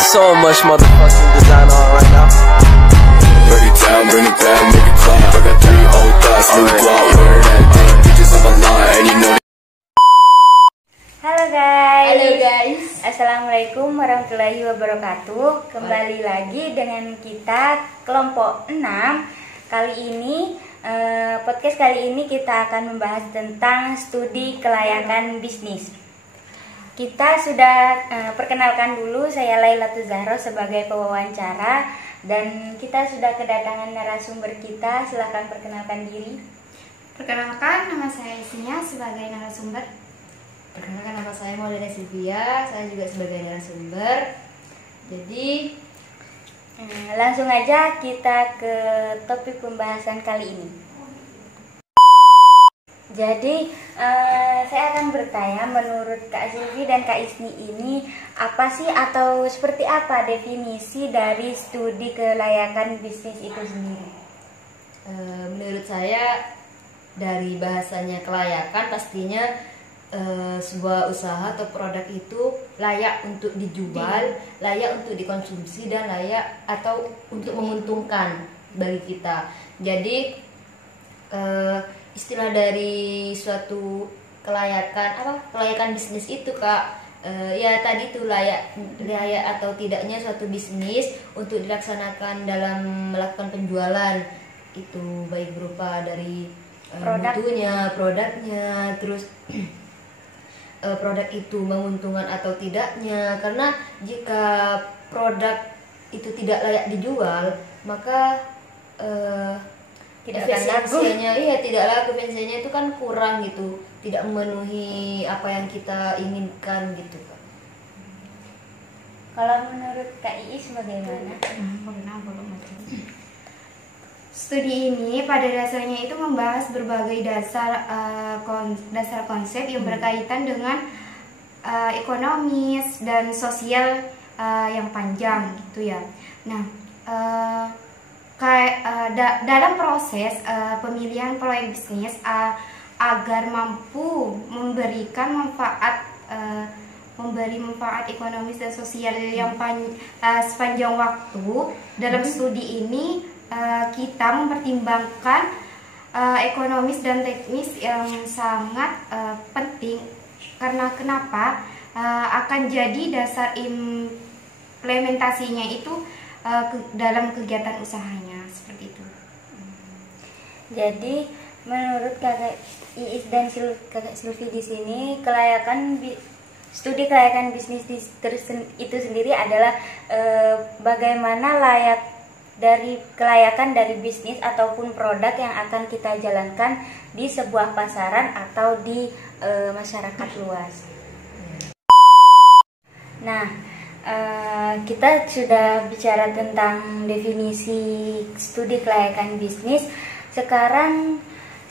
So much motherfucking design on right now. Break it down, bring it back, make it clap. I got 3 old thoughts, new guap, wear that thing. Bitches on my line, and you know. Halo guys. Halo guys. Assalamualaikum warahmatullahi wabarakatuh. Kembali lagi dengan kita kelompok 6. Kali ini podcast kali ini kita akan membahas tentang studi kelayakan bisnis. Kita sudah perkenalkan dulu, saya Lailatul Zahra sebagai pewawancara dan kita sudah kedatangan narasumber kita. Silahkan perkenalkan diri. Perkenalkan, nama saya Isnia sebagai narasumber. Perkenalkan, nama saya Maulana Silvia, saya juga sebagai narasumber. Jadi langsung aja kita ke topik pembahasan kali ini. Jadi saya akan bertanya, menurut Kak Silvi dan Kak Isni ini apa sih atau seperti apa definisi dari studi kelayakan bisnis itu sendiri? Menurut saya dari bahasanya kelayakan pastinya sebuah usaha atau produk itu layak untuk dijual, layak untuk dikonsumsi dan layak atau untuk menguntungkan bagi kita. Jadi istilah dari suatu kelayakan bisnis itu Kak, ya tadi tuh layak atau tidaknya suatu bisnis untuk dilaksanakan dalam melakukan penjualan itu, baik berupa dari mutunya, produknya, terus produk itu menguntungkan atau tidaknya. Karena jika produk itu tidak layak dijual, maka efisiensinya tidak laku, efisiensinya itu kan kurang gitu, tidak memenuhi apa yang kita inginkan gitu Kak. Kalau menurut Kak Iis bagaimana? Studi ini pada dasarnya itu membahas berbagai dasar konsep yang berkaitan dengan ekonomis dan sosial yang panjang gitu ya. Nah, dalam proses pemilihan proyek bisnis agar mampu memberikan memberi manfaat ekonomis dan sosial yang sepanjang waktu, dalam studi ini kita mempertimbangkan ekonomis dan teknis yang sangat penting. Karena kenapa? Akan jadi dasar implementasinya itu dalam kegiatan usahanya, seperti itu. Jadi menurut Kakak Iis dan Kakak Silvi di sini, studi kelayakan bisnis itu sendiri adalah bagaimana kelayakan dari bisnis ataupun produk yang akan kita jalankan di sebuah pasaran atau di masyarakat luas. Nah, kita sudah bicara tentang definisi studi kelayakan bisnis. Sekarang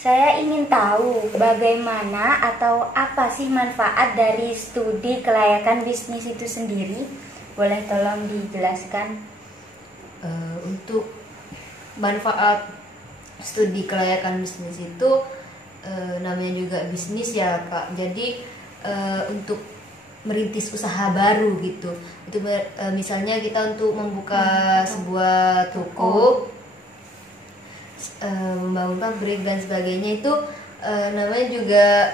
saya ingin tahu bagaimana atau apa sih manfaat dari studi kelayakan bisnis itu sendiri. Boleh tolong dijelaskan? Untuk manfaat studi kelayakan bisnis itu namanya juga bisnis ya Kak. Jadi untuk merintis usaha baru gitu. Itu misalnya kita untuk membuka sebuah toko, membangun pabrik dan sebagainya, itu namanya juga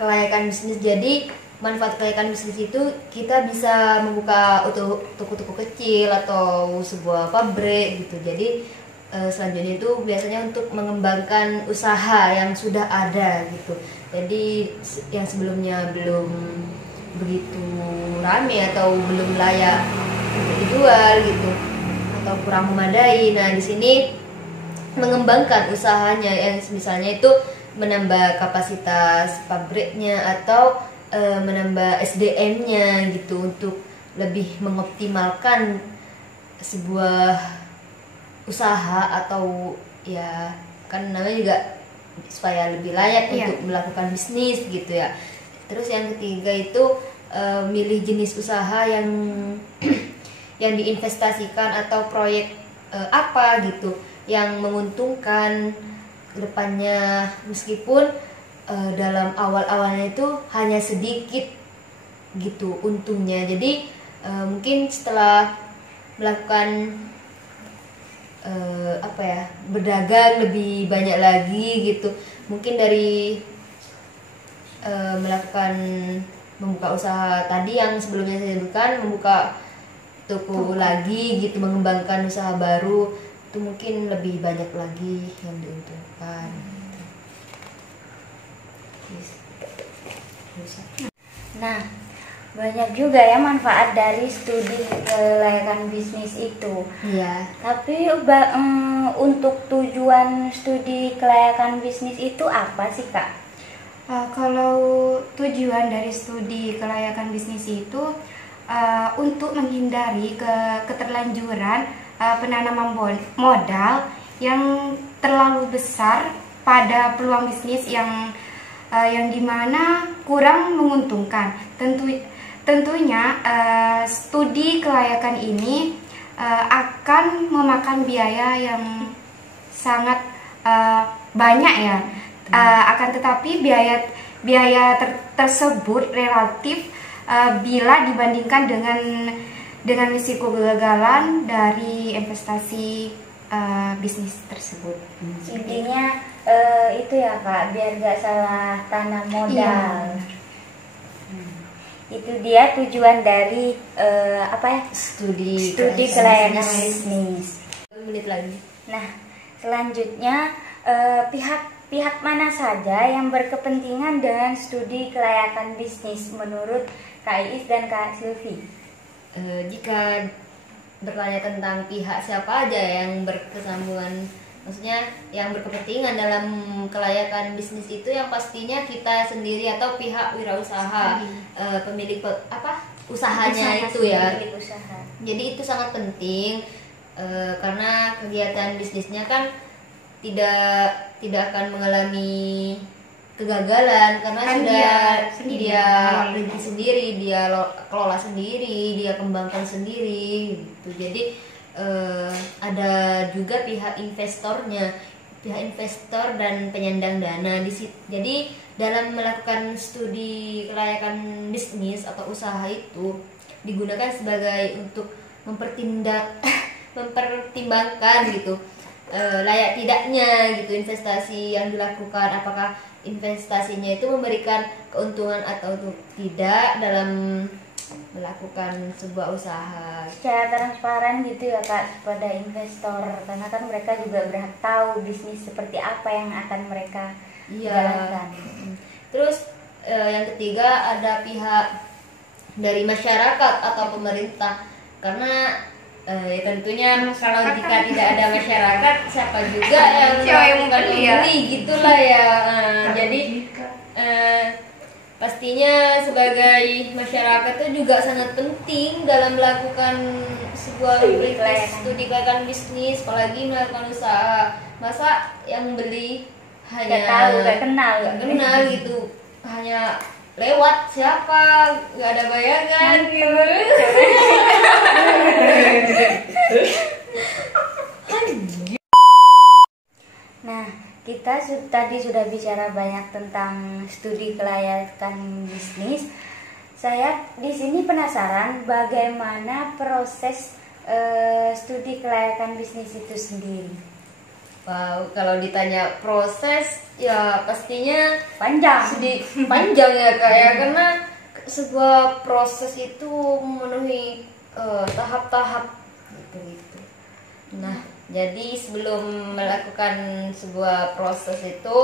kelayakan bisnis. Jadi manfaat kelayakan bisnis itu kita bisa membuka toko-toko kecil atau sebuah pabrik gitu. Jadi selanjutnya itu biasanya untuk mengembangkan usaha yang sudah ada gitu. Jadi yang sebelumnya belum begitu rame atau belum layak untuk dijual gitu atau kurang memadai. Nah, di sini mengembangkan usahanya, yang misalnya itu menambah kapasitas pabriknya atau menambah SDM-nya gitu, untuk lebih mengoptimalkan sebuah usaha atau ya kan namanya juga supaya lebih layak untuk melakukan bisnis gitu ya. Terus yang ketiga itu milih jenis usaha yang yang diinvestasikan atau proyek apa gitu yang menguntungkan kedepannya, meskipun dalam awal-awalnya itu hanya sedikit gitu untungnya. Jadi mungkin setelah melakukan berdagang lebih banyak lagi gitu, mungkin dari melakukan membuka usaha tadi yang sebelumnya saya sebutkan, membuka toko lagi gitu, mengembangkan usaha baru, itu mungkin lebih banyak lagi yang diuntungkan. Nah, banyak juga ya manfaat dari studi kelayakan bisnis itu. Iya. Tapi untuk tujuan studi kelayakan bisnis itu apa sih, Kak? Kalau tujuan dari studi kelayakan bisnis itu untuk menghindari keterlanjuran penanaman modal yang terlalu besar pada peluang bisnis yang dimana kurang menguntungkan. Tentunya studi kelayakan ini akan memakan biaya yang sangat banyak ya. Akan tetapi biaya tersebut relatif bila dibandingkan dengan risiko kegagalan dari investasi bisnis tersebut. Intinya itu ya Kak, biar gak salah tanam modal. Itu dia tujuan dari Studi kelayakan bisnis. 1 menit lagi. Nah, selanjutnya pihak mana saja yang berkepentingan dengan studi kelayakan bisnis menurut Kak Iis dan Kak Silvi? Jika bertanya tentang pihak siapa aja yang berkesambungan, maksudnya yang berkepentingan dalam kelayakan bisnis itu, yang pastinya kita sendiri atau pihak wirausaha, pemilik usahanya itu ya. Pemilik usaha. Jadi itu sangat penting karena kegiatan bisnisnya kan tidak akan mengalami kegagalan karena Kan dia rintis sendiri, dia kelola sendiri, dia kembangkan sendiri gitu. Jadi ada juga pihak investor dan penyandang dana di situ. Jadi dalam melakukan studi kelayakan bisnis atau usaha itu digunakan sebagai untuk mempertimbangkan gitu layak tidaknya gitu investasi yang dilakukan, apakah investasinya itu memberikan keuntungan atau tidak dalam melakukan sebuah usaha Secara transparan gitu ya Kak kepada investor, karena kan mereka juga berhak tahu bisnis seperti apa yang akan mereka jalankan. Terus yang ketiga ada pihak dari masyarakat atau pemerintah, karena ya tentunya kalau jika tidak ada masyarakat, siapa juga yang membeli gitulah ya. Jadi pastinya sebagai masyarakat itu juga sangat penting dalam melakukan sebuah studi kelayakan bisnis, apalagi melakukan usaha. Masa yang beli hanya gak kenal gitu, hanya lewat siapa, nggak ada bayangan gitu. Nah, kita tadi sudah bicara banyak tentang studi kelayakan bisnis. Saya di sini penasaran bagaimana proses studi kelayakan bisnis itu sendiri. Wow, kalau ditanya proses ya pastinya Panjang ya Kak ya, karena sebuah proses itu memenuhi tahap-tahap gitu. Nah, jadi sebelum melakukan sebuah proses itu,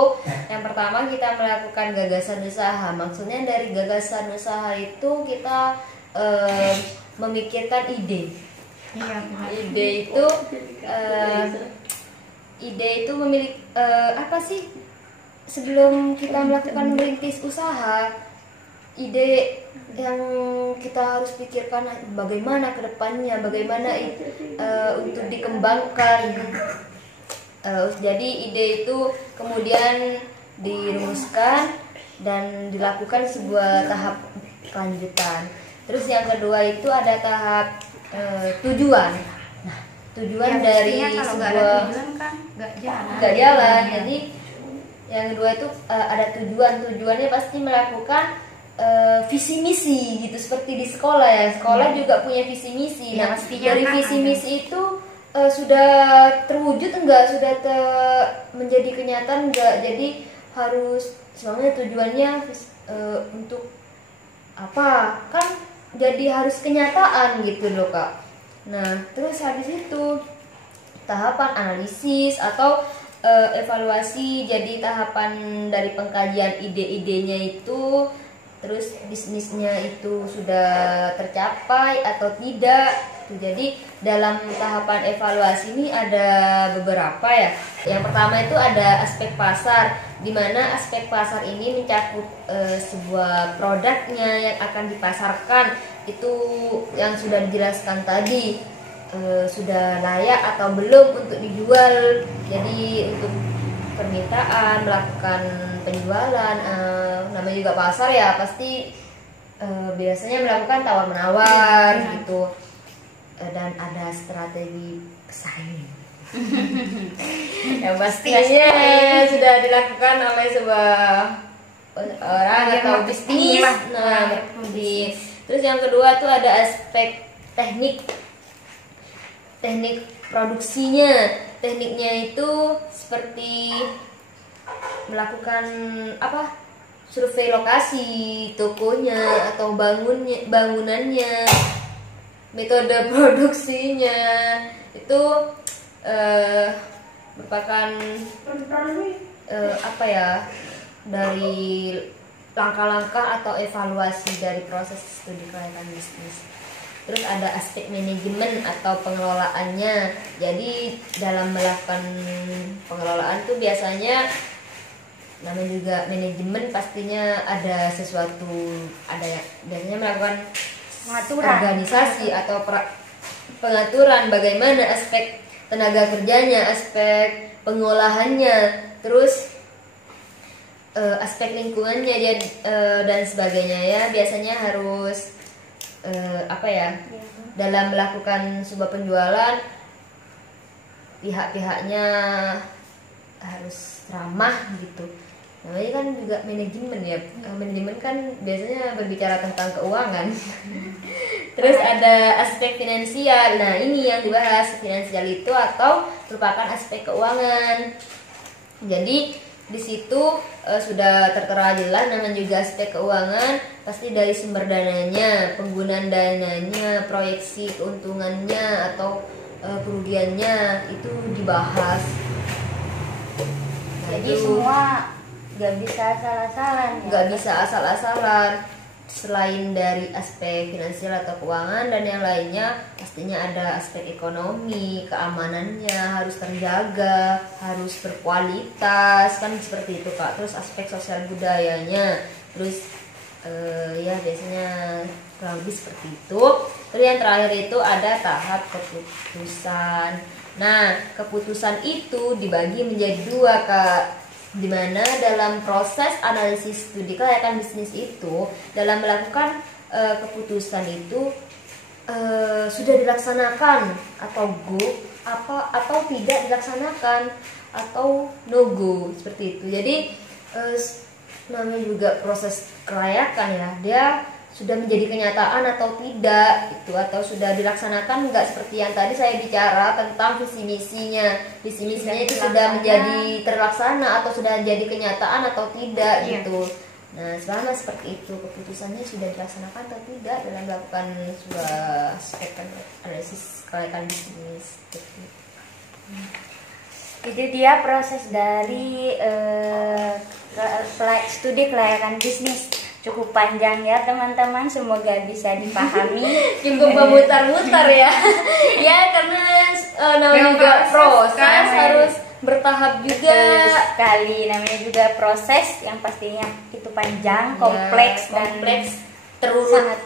yang pertama kita melakukan gagasan usaha. Maksudnya dari gagasan usaha itu kita memikirkan ide. Ide itu memiliki apa sih? Sebelum kita melakukan merintis usaha, ide yang kita harus pikirkan bagaimana ke depannya, bagaimana untuk dikembangkan. Jadi ide itu kemudian dirumuskan dan dilakukan sebuah tahap lanjutan. Terus yang kedua itu ada tahap tujuan. Nah, tujuan Ya, dari kalau nggak ada sebuah tujuan kan nggak jalan. Jadi yang kedua itu ada tujuannya pasti melakukan visi misi gitu, seperti di sekolah ya. Sekolah juga punya visi misi. Ya, Nah, pastinya dari kan visi ada. misi itu sudah terwujud enggak, sudah menjadi kenyataan enggak. Jadi harus sebenarnya tujuannya untuk apa? Kan jadi harus kenyataan gitu loh, Kak. Nah, terus habis itu tahapan analisis atau evaluasi, jadi tahapan dari pengkajian ide-idenya itu, terus bisnisnya itu sudah tercapai atau tidak. Jadi dalam tahapan evaluasi ini ada beberapa ya. Yang pertama itu ada aspek pasar, di mana aspek pasar ini mencakup sebuah produknya yang akan dipasarkan, itu yang sudah dijelaskan tadi, sudah layak atau belum untuk dijual. Jadi untuk permintaan, melakukan penjualan, namanya juga pasar ya, pasti biasanya melakukan tawar-menawar gitu. Dan ada strategi pesaing yang pastinya sudah dilakukan oleh sebuah orang atau bisnis. Nah, terus yang kedua tuh ada aspek teknik produksinya. Tekniknya itu seperti melakukan survei lokasi tokonya atau bangunannya, metode produksinya itu merupakan dari langkah-langkah atau evaluasi dari proses studi kelayakan bisnis. Terus ada aspek manajemen atau pengelolaannya. Jadi dalam melakukan pengelolaan itu biasanya namanya juga manajemen, pastinya ada sesuatu, biasanya melakukan organisasi atau pengaturan bagaimana aspek tenaga kerjanya, aspek pengolahannya, terus aspek lingkungannya dan sebagainya ya. Biasanya harus dalam melakukan sebuah penjualan, pihak-pihaknya harus ramah gitu. Namanya kan juga manajemen ya. Manajemen kan biasanya berbicara tentang keuangan. Terus ada aspek finansial. Nah, ini yang dibahas, finansial itu atau merupakan aspek keuangan. Jadi di situ sudah tertera jelas, namanya juga aspek keuangan, pasti dari sumber dananya, penggunaan dananya, proyeksi keuntungannya atau kerugiannya itu dibahas. Jadi semua nggak bisa asal-asalan ya? Nggak bisa asal-asalan. Selain dari aspek finansial atau keuangan dan yang lainnya, pastinya ada aspek ekonomi, keamanannya harus terjaga, harus berkualitas, kan seperti itu Kak. Terus aspek sosial budayanya, terus ya biasanya kurang lebih seperti itu. Terus yang terakhir itu ada tahap keputusan. Nah, keputusan itu dibagi menjadi dua Kak, dimana dalam proses analisis studi kelayakan bisnis itu, dalam melakukan keputusan itu sudah dilaksanakan atau go atau tidak dilaksanakan atau no go, seperti itu. Jadi namanya juga proses kelayakan ya, dia sudah menjadi kenyataan atau tidak itu, atau sudah dilaksanakan enggak, seperti yang tadi saya bicara tentang visi misinya itu sudah menjadi terlaksana atau sudah jadi kenyataan atau tidak gitu. Nah, selama seperti itu, keputusannya sudah dilaksanakan atau tidak dalam melakukan sebuah aspek analisis kelayakan bisnis. Itu dia proses dari studi kelayakan bisnis. Cukup panjang ya teman-teman, semoga bisa dipahami. Cukup memutar-mutar ya. Ya, karena namanya juga proses harus bertahap juga. Betul sekali, namanya juga proses yang pastinya itu panjang, kompleks dan terurut. Sangat.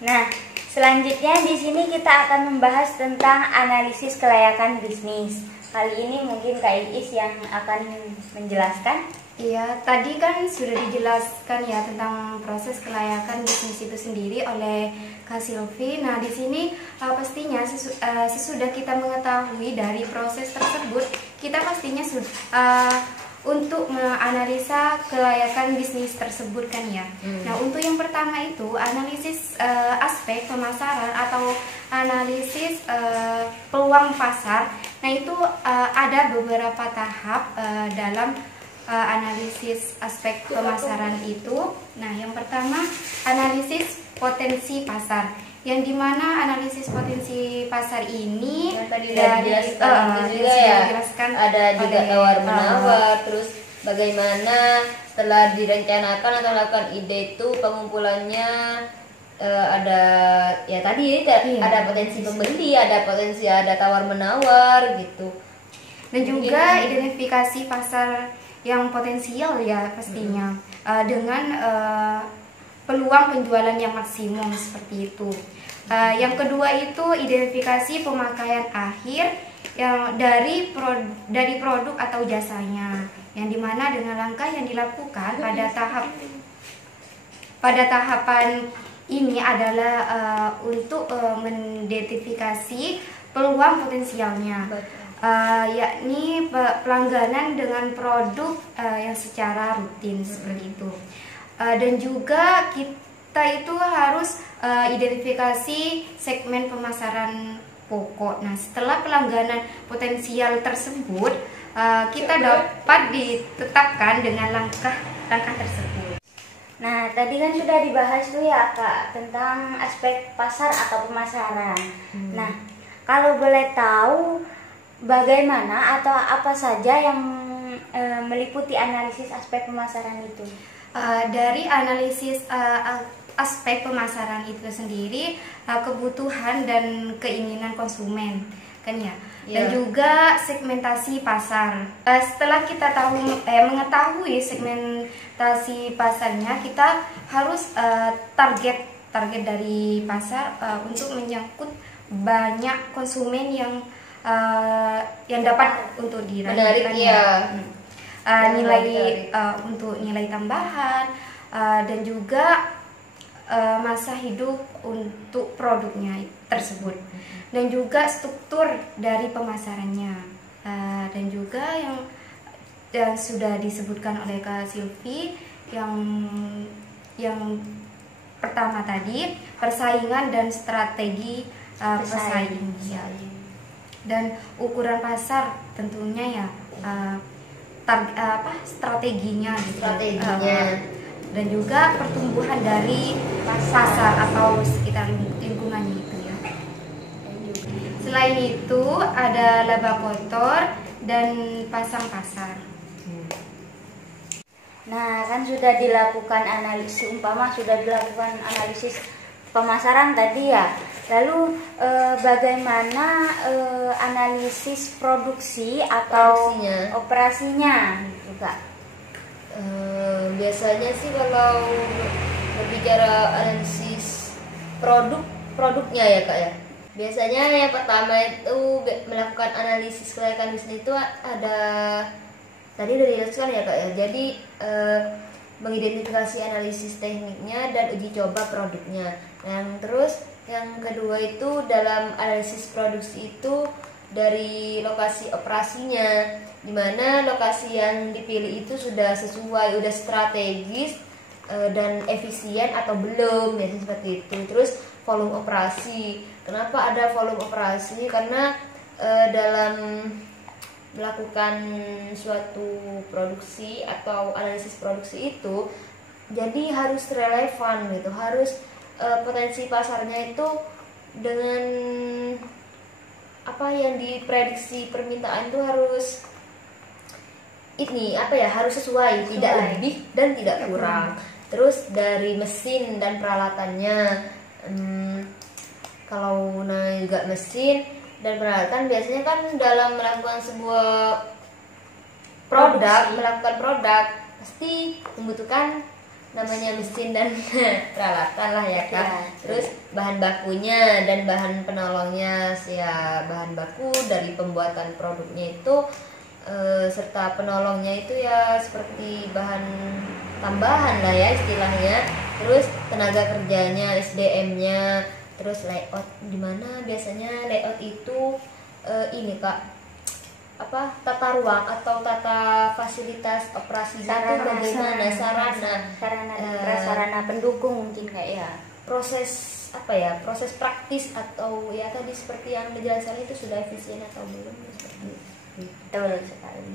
Nah, selanjutnya di sini kita akan membahas tentang analisis kelayakan bisnis. Kali ini mungkin Kak Iis yang akan menjelaskan. Iya, tadi kan sudah dijelaskan ya tentang proses kelayakan bisnis itu sendiri oleh Kak Silvi. Nah, di sini pastinya sesudah kita mengetahui dari proses tersebut, kita pastinya untuk menganalisa kelayakan bisnis tersebut kan ya. Nah, untuk yang pertama itu analisis aspek pemasaran atau analisis peluang pasar. Nah, itu ada beberapa tahap dalam analisis aspek pemasaran itu. Nah, yang pertama analisis potensi pasar, yang dimana analisis potensi pasar ini yang tadi dari dijelaskan ada juga tawar menawar, terus bagaimana setelah direncanakan atau melakukan ide itu pengumpulannya, ada ya tadi ada potensi pembeli, ada potensi ada tawar menawar gitu, dan juga identifikasi pasar yang potensial ya pastinya, dengan peluang penjualan yang maksimum seperti itu. Yang kedua itu identifikasi pemakaian akhir yang dari produk atau jasanya, yang dimana dengan langkah yang dilakukan pada tahapan ini adalah untuk mengidentifikasi peluang potensialnya. Yakni pelangganan dengan produk yang secara rutin seperti itu. Dan juga kita itu harus identifikasi segmen pemasaran pokok. Nah, setelah pelangganan potensial tersebut, kita dapat ditetapkan dengan langkah-langkah tersebut. Nah, tadi kan sudah dibahas tuh ya Kak tentang aspek pasar atau pemasaran. Nah, kalau boleh tahu bagaimana atau apa saja yang meliputi analisis aspek pemasaran itu? Dari analisis aspek pemasaran itu sendiri, kebutuhan dan keinginan konsumen kan ya, dan juga segmentasi pasar. Setelah kita mengetahui segmentasi pasarnya, kita harus target dari pasar untuk menyangkut banyak konsumen yang dapat untuk diraih untuk nilai tambahan, dan juga masa hidup untuk produknya tersebut, dan juga struktur dari pemasarannya, dan juga yang sudah disebutkan oleh Kak Silvi, yang pertama tadi persaingan dan strategi pesaing ya. Dan ukuran pasar tentunya ya, strateginya gitu. Dan juga pertumbuhan dari pasar atau sekitar lingkungannya itu ya. Selain itu ada laba kotor dan pasang pasar. Nah, kan sudah dilakukan analisis, sudah dilakukan analisis pemasaran tadi ya. Lalu bagaimana analisis produksi atau operasinya gitu Kak? Biasanya sih kalau berbicara analisis produknya ya Kak ya. Biasanya yang pertama itu melakukan analisis kelayakan bisnis itu ada tadi udah dijelaskan ya Kak ya. Jadi mengidentifikasi analisis tekniknya dan uji coba produknya. Yang kedua itu dalam analisis produksi itu dari lokasi operasinya, dimana lokasi yang dipilih itu sudah sesuai, udah strategis dan efisien atau belum, ya seperti itu. Terus volume operasi, kenapa ada volume operasi? Karena dalam melakukan suatu produksi atau analisis produksi itu jadi harus relevan gitu, harus potensi pasarnya itu dengan apa yang diprediksi permintaan itu harus harus sesuai, tidak lebih dan tidak kurang. Terus dari mesin dan peralatannya, kalau juga mesin dan peralatan biasanya kan dalam melakukan sebuah melakukan produk pasti membutuhkan namanya mesin dan peralatan lah ya Kak. Terus bahan bakunya dan bahan penolongnya, ya bahan baku dari pembuatan produknya itu serta penolongnya itu ya seperti bahan tambahan lah ya istilahnya. Terus tenaga kerjanya, SDM-nya, terus layout, dimana biasanya layout itu ini Kak, tata ruang atau tata fasilitas operasi itu bagaimana sarana dan prasarana pendukung mungkin kayak ya. Proses praktis atau ya tadi seperti yang dijelaskan itu sudah efisien atau belum seperti itu. Betul sekali.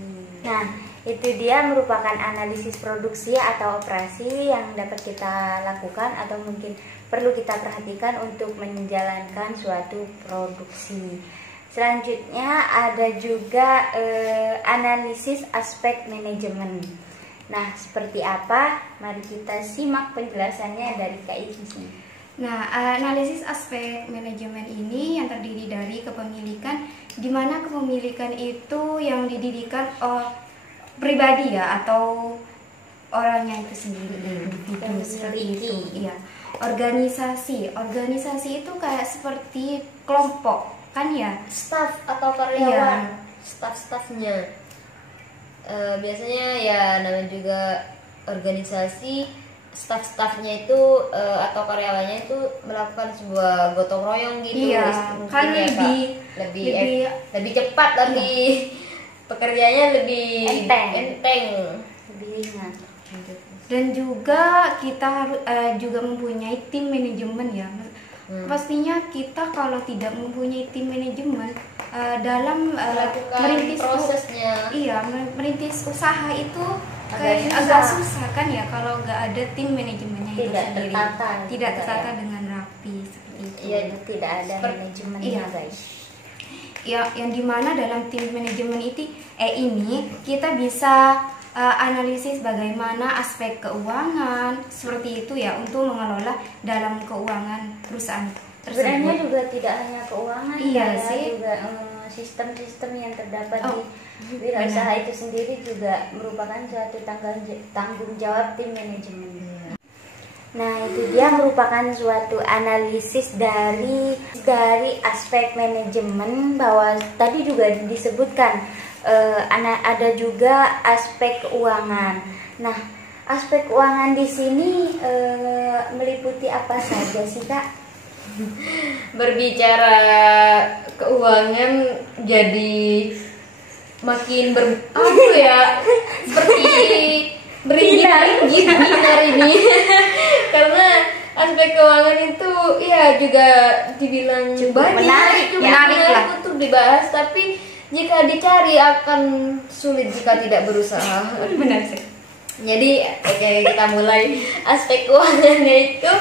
Nah, itu dia merupakan analisis produksi atau operasi yang dapat kita lakukan atau mungkin perlu kita perhatikan untuk menjalankan suatu produksi. Selanjutnya ada juga analisis aspek manajemen. Nah, seperti apa? Mari kita simak penjelasannya dari Kak Izzy. Nah, analisis aspek manajemen ini yang terdiri dari kepemilikan, di mana kepemilikan itu yang didirikan pribadi ya atau orangnya itu sendiri, individu seperti itu. Iya. Organisasi itu kayak seperti kelompok kan ya, Staff atau karyawan, staff-staffnya. Biasanya ya namanya juga organisasi. Staff-staffnya itu atau karyawannya itu melakukan sebuah gotong royong gitu. Iya, kan ya, lebih cepat, lebih pekerjaannya lebih enteng, lebih ringan. dan juga kita harus juga mempunyai tim manajemen ya. Pastinya kita kalau tidak mempunyai tim manajemen dalam merintis prosesnya, merintis usaha itu agak susah kan ya kalau nggak ada tim manajemennya itu sendiri, tidak tertata dengan rapi seperti itu. Iya, tidak ada manajemennya guys. Ya, yang dimana dalam tim manajemen ini kita bisa analisis bagaimana aspek keuangan seperti itu ya untuk mengelola dalam keuangan perusahaan tersebut. Sebenarnya juga tidak hanya keuangan, sih. Juga sistem-sistem yang terdapat di wirausaha itu sendiri juga merupakan suatu tanggung jawab tim manajemen. Nah, itu dia merupakan suatu analisis dari aspek manajemen, bahwa tadi juga disebutkan ada juga aspek keuangan. Nah, aspek keuangan di sini meliputi apa saja sih, Kak? Berbicara keuangan jadi makin seperti binar ini karena aspek keuangan itu ya juga dibilang menarik lah untuk dibahas, tapi jika dicari akan sulit jika tidak berusaha. Benar sih. Jadi kita mulai aspek keuangannya itu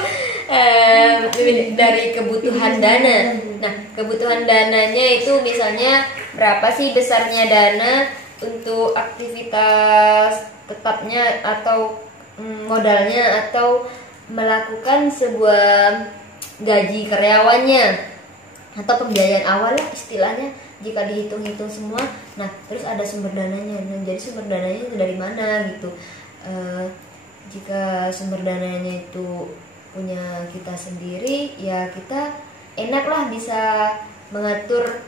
dari kebutuhan dana. Nah, kebutuhan dananya itu misalnya berapa sih besarnya dana untuk aktivitas tetapnya atau modalnya atau melakukan sebuah gaji karyawannya atau pembiayaan awal lah istilahnya, jika dihitung-hitung semua. Nah, terus ada sumber dananya. Nah, jadi sumber dananya itu dari mana gitu. Jika sumber dananya itu punya kita sendiri, ya kita enaklah bisa mengatur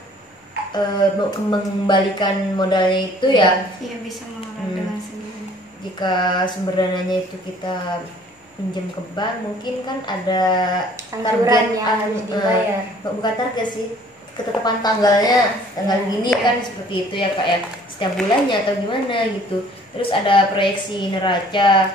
mengembalikan modalnya itu ya. Iya, bisa mengelola dengan sendiri. Jika sumber dananya itu kita pinjam ke bank, mungkin kan ada anggaran yang harus dibayar. Bukan target sih, ketetapan tanggal gini kan seperti itu ya Kak ya, setiap bulannya atau gimana gitu. Terus ada proyeksi neraca.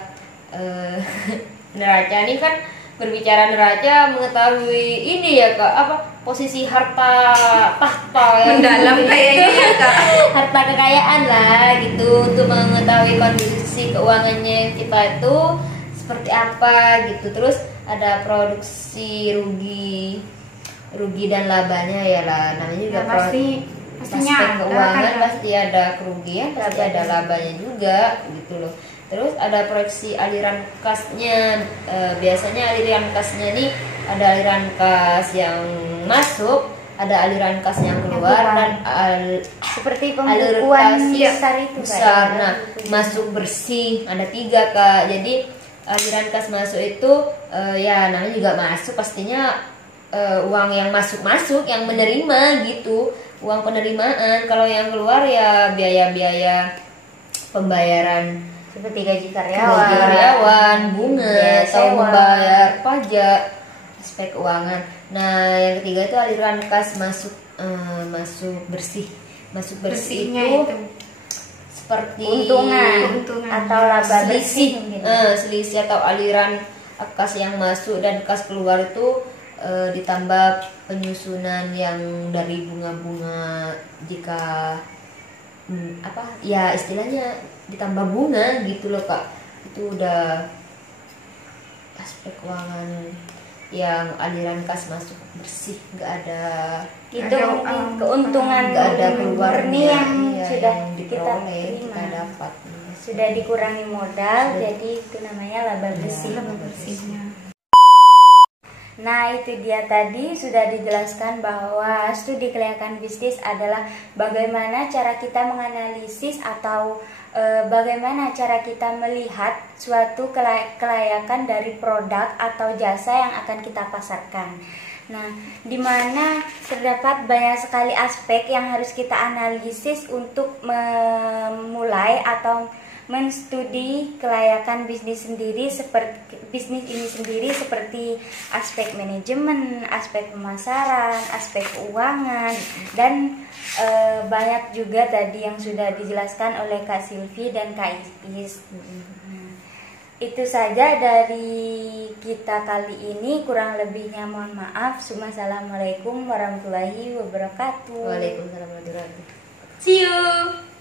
Neraca ini kan, berbicara neraca mengetahui ini ya Kak, posisi harta tahta yang mendalam kayaknya ya Kak. Harta kekayaan lah gitu, untuk mengetahui kondisi keuangannya kita itu seperti apa gitu. Terus ada produksi, rugi dan labanya ya lah, namanya juga pastinya keuangan pasti ada kerugian, pasti ada labanya juga gitu loh. Terus ada proyeksi aliran kasnya. Biasanya aliran kasnya ini ada aliran kas yang masuk, ada aliran kas yang keluar, dan seperti pembukuan besar itu besar. Nah, masuk bersih ada 3 Kak. Jadi aliran kas masuk itu ya namanya juga masuk, pastinya uang yang masuk yang menerima gitu, uang penerimaan. Kalau yang keluar ya biaya-biaya pembayaran seperti gaji karyawan, bunga, atau membayar pajak, aspek keuangan. Nah, yang ketiga itu aliran kas masuk bersih. masuk bersih Bersihnya itu seperti Keuntungan atau laba bersih selisih, mungkin. selisih atau aliran kas yang masuk dan kas keluar itu ditambah penyusunan yang dari bunga-bunga jika ya istilahnya ditambah bunga gitu loh Kak, itu udah aspek keuangan yang aliran kas masuk bersih, nggak ada Itu Ada, mungkin keuntungan nggak ada murni keluarnya yang iya, sudah yang kita diperoleh kita terima. dapat Sudah dikurangi modal, jadi itu namanya laba bersih. laba bersihnya. Nah, itu dia tadi sudah dijelaskan bahwa studi kelayakan bisnis adalah bagaimana cara kita menganalisis atau bagaimana cara kita melihat suatu kelayakan dari produk atau jasa yang akan kita pasarkan. Nah, di mana terdapat banyak sekali aspek yang harus kita analisis untuk memulai atau menstudi kelayakan bisnis sendiri seperti aspek manajemen, aspek pemasaran, aspek keuangan, dan banyak juga tadi yang sudah dijelaskan oleh Kak Silvi dan Kak Iis. Itu saja dari kita kali ini, kurang lebihnya mohon maaf. Assalamualaikum warahmatullahi wabarakatuh. Waalaikumsalam warahmatullahi wabarakatuh. See you.